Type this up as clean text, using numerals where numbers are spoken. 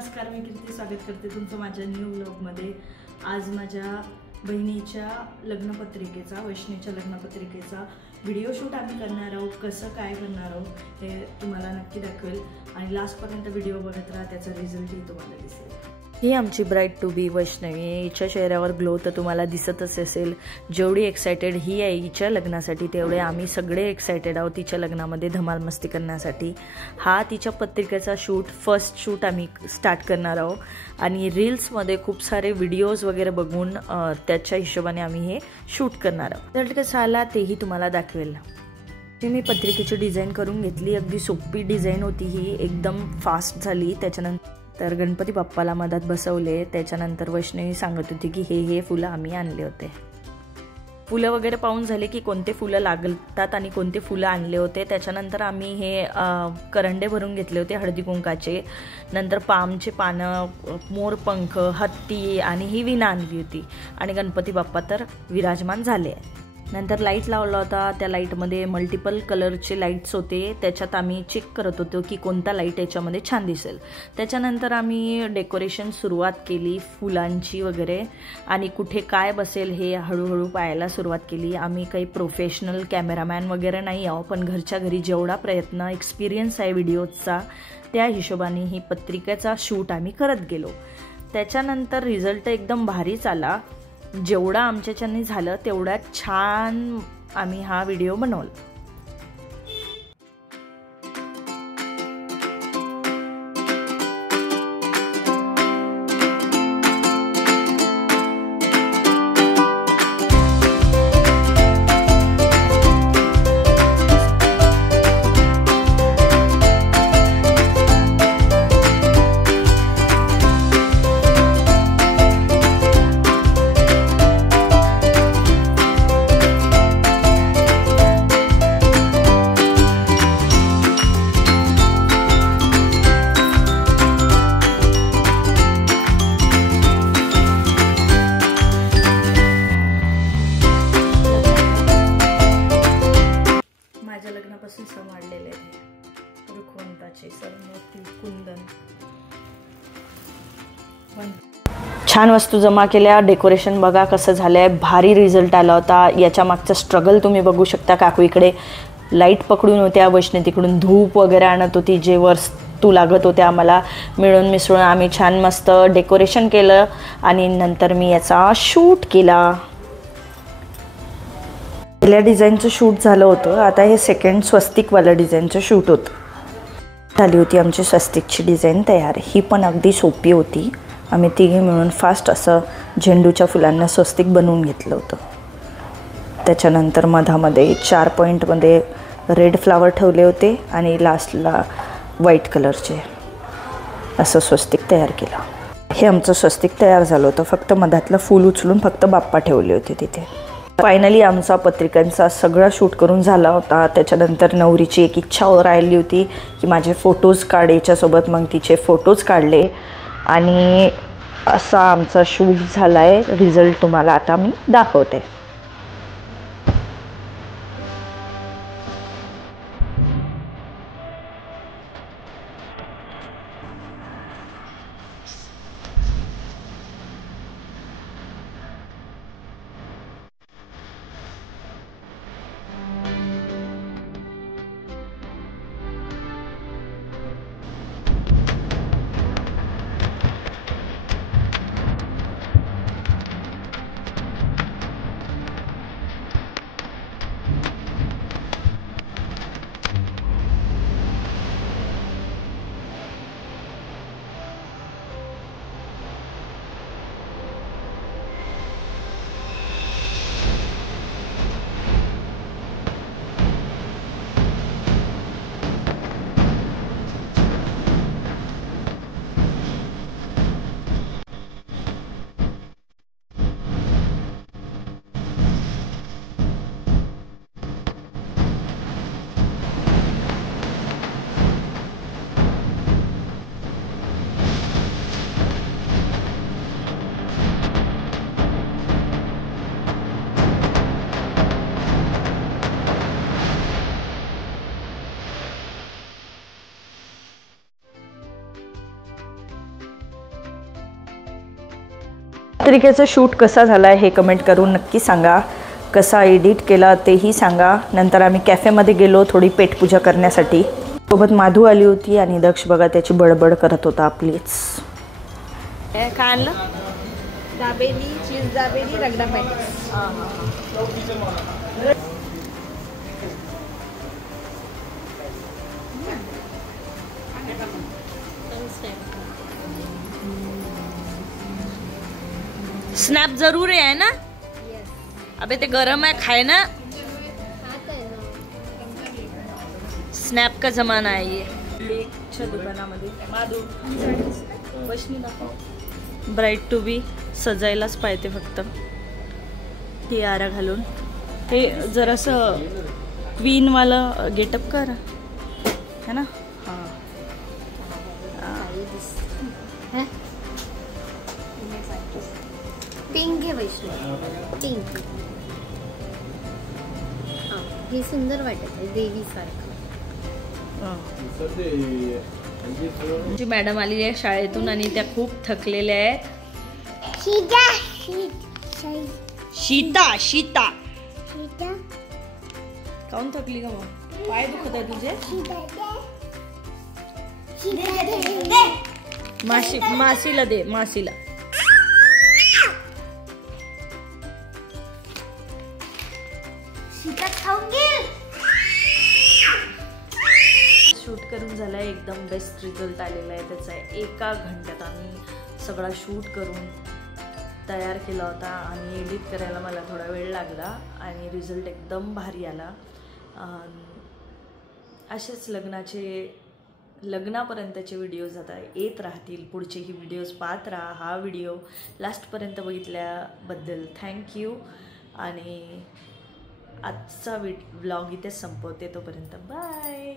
नमस्कार, मी कीर्ती स्वागत करते तुमचं माझ्या न्यू व्लॉगमध्ये। आज माझ्या बहिणीच्या लग्नपत्रिकेचा, वैष्णवीच्या लग्नपत्रिकेचा व्हिडिओ शूट आम्ही करणार आहोत। कसं काय करणार आहोत हे तुम्हाला नक्की दाखवेल आणि लास्टपर्यंत व्हिडिओ बघत राहा, त्याचा रिझल्टही तुम्हाला दिसेल। ही आमची ब्राईड टू बी वैष्णवी, हिच्या चेहऱ्यावर ग्लो तर तुम्हाला दिसतच असेल। जेवढी एक्साइटेड ही आहे हिच्या लग्नासाठी, तेवढे आम्ही सगळे एक्साइटेड आहोत तिच्या लग्नामध्ये धमाल मस्ती करण्यासाठी। हा तिच्या पत्रिकेचा फर्स्ट शूट आम्ही स्टार्ट करणार आहोत आणि रील्समध्ये खूप सारे व्हिडिओज वगैरे बघून त्याच्या हिशोबाने आम्ही हे शूट करणार आहोत। रिझल्ट कसा आला तेही तुम्हाला दाखवेल। मी पत्रिकेची डिझाईन करून घेतली, अगदी सोपी डिझाईन होती ही, एकदम फास्ट झाली। त्याच्यानंतर गणपती बाप्पाला मधात बसवले। त्याच्यानंतर वैष्णवी सांगत होती की हे फुलं आम्ही आणले होते। फुलं वगैरे पाहून झाले की कोणते फुलं लागतात आणि कोणते फुलं आणले होते। त्याच्यानंतर आम्ही हे करंडे भरून घेतले होते हळदी कुंकाचे, नंतर पामचे पानं, मोरपंख, हत्ती आणि ही विणा आणली होती आणि गणपती बाप्पा तर विराजमान झाले। नंतर लाईट लावला होता, त्या लाईटमध्ये मल्टिपल कलरचे लाईट्स होते। त्याच्यात आम्ही चेक करत होतो की कोणता लाईट याच्यामध्ये छान दिसेल। त्याच्यानंतर आम्ही डेकोरेशन सुरुवात केली फुलांची वगैरे, आणि कुठे काय बसेल हे हळूहळू पाहायला सुरुवात केली। आम्ही काही प्रोफेशनल कॅमेरामॅन वगैरे नाही आहोत, पण घरच्या घरी जेवढा प्रयत्न एक्सपिरियन्स आहे व्हिडिओचा त्या हिशोबाने ही पत्रिकेचा शूट आम्ही करत गेलो। त्याच्यानंतर रिझल्ट एकदम भारीच आला। जेवढा आमच्याच्याने झालं तेवढा छान आम्ही हा व्हिडिओ बनवला। लग्नापासून संवाडलेले रुखवंताचे सरमोती कुंदन, छान वस्तू जमा केल्या। डेकोरेशन बघा कसं झालंय, भारी रिझल्ट आला होता। याच्या मागचा स्ट्रगल तुम्ही बघू शकता। काकू इकडे लाईट पकडून होत्या, वैष्णवी तिकडून धूप वगैरे आणत होती, जे वस्तू लागत होत्या आम्हाला मिळून मिसळून आम्ही छान मस्त डेकोरेशन केलं आणि नंतर मी याचा शूट केला। पहिल्या डिझाईनचं शूट झालं होतं, आता हे सेकंड स्वस्तिकवालं डिझाईनचं शूट होतं। झाली होती आमची स्वस्तिकची डिझाईन तयार। ही पण अगदी सोपी होती। आम्ही तिघे मिळून फास्ट असं झेंडूच्या फुलांना स्वस्तिक बनवून घेतलं होतं। त्याच्यानंतर मधामध्ये 4 पॉईंटमध्ये रेड फ्लावर ठेवले होते आणि लास्टला व्हाईट कलरचे असं स्वस्तिक तयार केलं। हे आमचं स्वस्तिक तयार झालं होतं, फक्त मधातलं फूल उचलून फक्त बाप्पा ठेवले होते तिथे। फायनली आमचा पत्रिकांचा सगळा शूट करून झाला होता। त्याच्यानंतर नवरीची एक इच्छा राहिली होती की माझे फोटोज काढ याच्यासोबत, मग तिचे फोटोज काढले आणि असा आमचा शूट झाला आहे। रिझल्ट तुम्हाला आता मी दाखवते। पत्रिकेचा शूट कसा झाला आहे हे कमेंट करून नक्की सांगा. कसा एडिट केला तेही सांगा. नंतर आम्ही कॅफेमध्ये गेलो थोडी पेटपूजा करण्यासाठी. सोबत माधू आली होती आणि दक्ष बघा त्याची बडबड करत होता आपलीच. काय आणलं? दाबेली, चीज दाबेली, रगडा पॅटीस. स्नैप जरूर है ना? अबे ते गरम है, खाए ना. स्नॅप का जमाना आहे ये. केकच्या दुकानामध्ये माधू वैष्णी दाखव. ब्राईट टू बी सजायलाच पाहिजे फक्त टियारा घालून. हे जरासं क्वीनवालं गेटअप कर है ना. हां पिंक आहे वैष्णव, पिंक. हे सुंदर वाटत आहे देवी सारखं. मॅडम आलेली आहे शाळेतून आणि त्या खूप थकलेल्या आहेत. शीता शीता काऊन थकली का मग? पाय दुखत आहे तुझे? मासीला दे, मासीला. शूट करून झालाय, एकदम बेस्ट रिझल्ट आलेला आहे त्याचा. 1 घंट्यात आम्ही सगळा शूट करून तयार केला होता आणि एडिट करायला मला थोडा वेळ लागला आणि रिझल्ट एकदम भारी आला. असेच लग्नापर्यंतचे व्हिडिओज आता येत राहतील. पुढचेही व्हिडिओज पाहत राहा. हा व्हिडिओ लास्टपर्यंत बघितल्याबद्दल थँक्यू. आणि आजचा व्लॉग इथेच संपवते. तोपर्यंत बाय.